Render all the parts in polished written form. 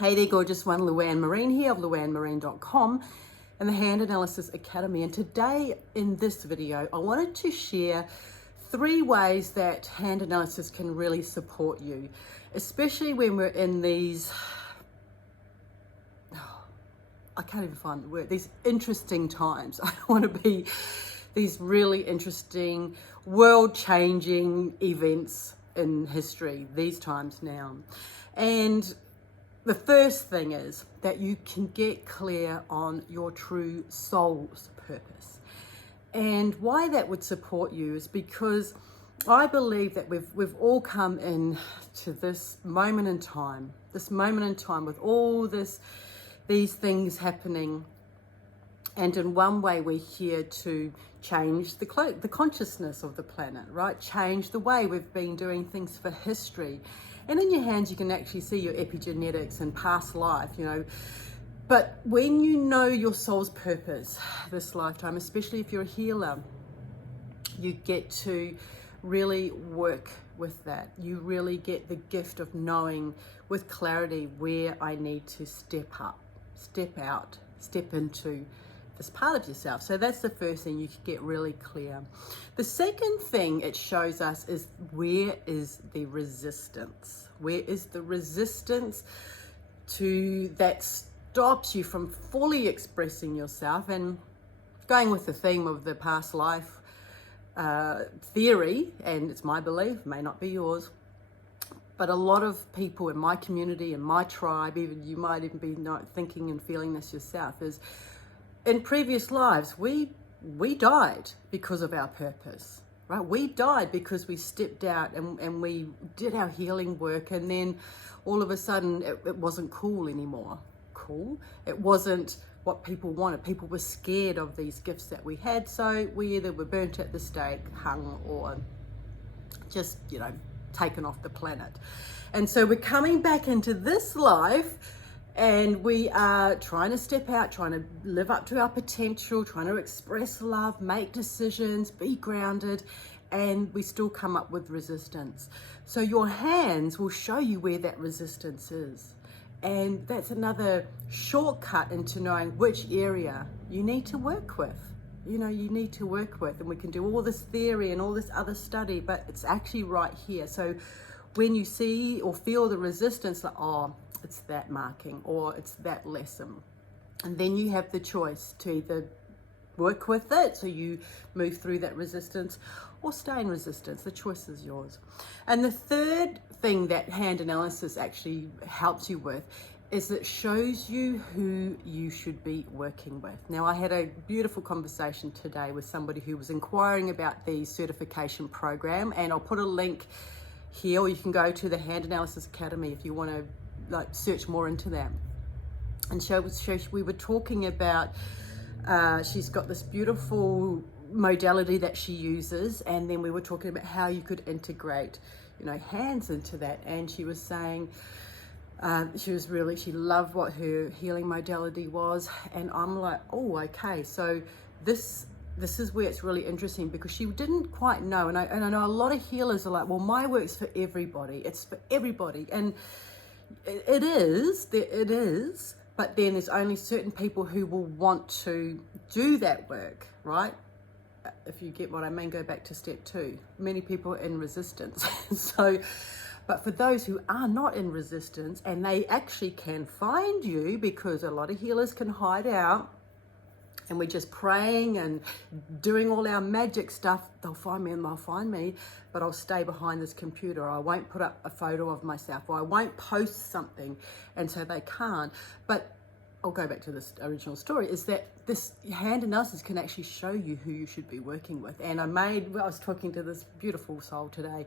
Hey there, gorgeous one. Luanne Marine here of luannemarine.com and the Hand Analysis Academy. And today in this video, I wanted to share 3 ways that hand analysis can really support you, especially when we're in these, I can't even find the word, these interesting times. I want to be these really interesting, world-changing events in history, these times now. And the first thing is that you can get clear on your true soul's purpose. And why that would support you is because I believe that we've all come in to this moment in time with all these things happening. And in one way, we're here to change the consciousness of the planet, right? Change the way we've been doing things for history. And in your hands, you can actually see your epigenetics and past life, But when you know your soul's purpose this lifetime, especially if you're a healer, you get to really work with that. You really get the gift of knowing with clarity where I need to step up, step out, step into this part of yourself. So that's the first thing, you can get really clear. The second thing it shows us is where is the resistance? Where is the resistance that stops you from fully expressing yourself? And going with the theme of the past life theory, and it's my belief, may not be yours, but a lot of people in my community, in my tribe, even you might even be thinking and feeling this yourself, is in previous lives, we died because of our purpose, right? We died because we stepped out and we did our healing work, and then all of a sudden it wasn't cool anymore. Cool? It wasn't what people wanted. People were scared of these gifts that we had, so we either were burnt at the stake, hung, or just, taken off the planet. And so we're coming back into this life, and we are trying to step out, trying to live up to our potential, trying to express love, make decisions, be grounded, and we still come up with resistance. So your hands will show you where that resistance is. And that's another shortcut into knowing which area you need to work with. You need to work with, and we can do all this theory and all this other study, but it's actually right here. So when you see or feel the resistance, like, it's that marking or it's that lesson, and then you have the choice to either work with it, so you move through that resistance, or stay in resistance. The choice is yours. And the third thing that hand analysis actually helps you with is it shows you who you should be working with. Now, I had a beautiful conversation today with somebody who was inquiring about the certification program, and I'll put a link here, or you can go to the Hand Analysis Academy if you want to search more into that. And we were talking about, she's got this beautiful modality that she uses, and then we were talking about how you could integrate, hands into that. And she was saying she loved what her healing modality was, and I'm like, okay, so this is where it's really interesting, because she didn't quite know, and I know a lot of healers are like, well, my work's for everybody, it's for everybody, and it is, but then there's only certain people who will want to do that work, right? If you get what I mean, go back to step 2. Many people are in resistance. But for those who are not in resistance, and they actually can find you, because a lot of healers can hide out, and we're just praying and doing all our magic stuff, they'll find me, but I'll stay behind this computer, or I won't put up a photo of myself, or I won't post something, and so they can't. But I'll go back to this original story, is that this hand analysis can actually show you who you should be working with. And I was talking to this beautiful soul today,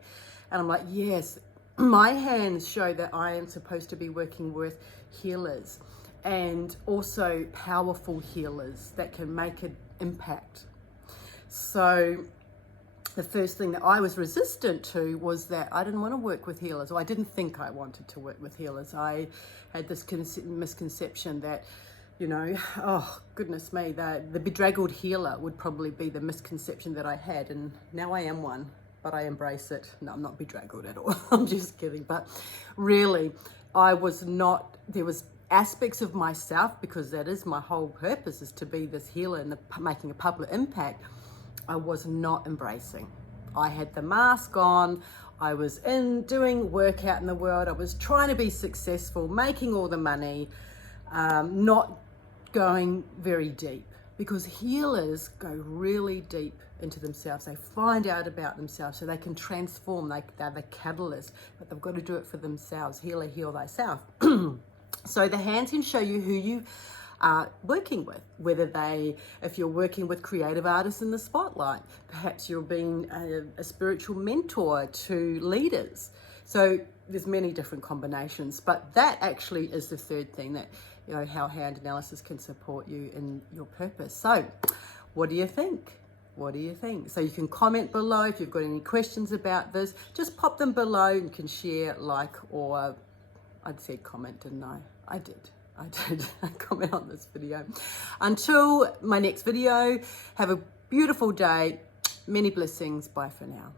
and I'm like, yes, my hands show that I am supposed to be working with healers, and also powerful healers that can make an impact. So the first thing that I was resistant to was that I didn't want to work with healers, or I didn't think I wanted to work with healers. I had this misconception that, oh goodness me, the bedraggled healer would probably be the misconception that I had, and now I am one, but I embrace it. No, I'm not bedraggled at all. I'm just kidding. But really, there was aspects of myself, because that is my whole purpose, is to be this healer and making a public impact, I was not embracing. I had the mask on. I was doing work out in the world. I was trying to be successful, making all the money, not going very deep, because healers go really deep into themselves. They find out about themselves so they can transform. They're the catalyst, but they've got to do it for themselves. Healer, heal thyself. So the hands can show you who you are working with, if you're working with creative artists in the spotlight, perhaps you're being a spiritual mentor to leaders. So there's many different combinations, but that actually is the third thing, that, you know, how hand analysis can support you in your purpose. So what do you think? What do you think? So you can comment below if you've got any questions about this. Just pop them below. You can share, like, or I'd said comment, didn't I? I did comment on this video. Until my next video, have a beautiful day. Many blessings. Bye for now.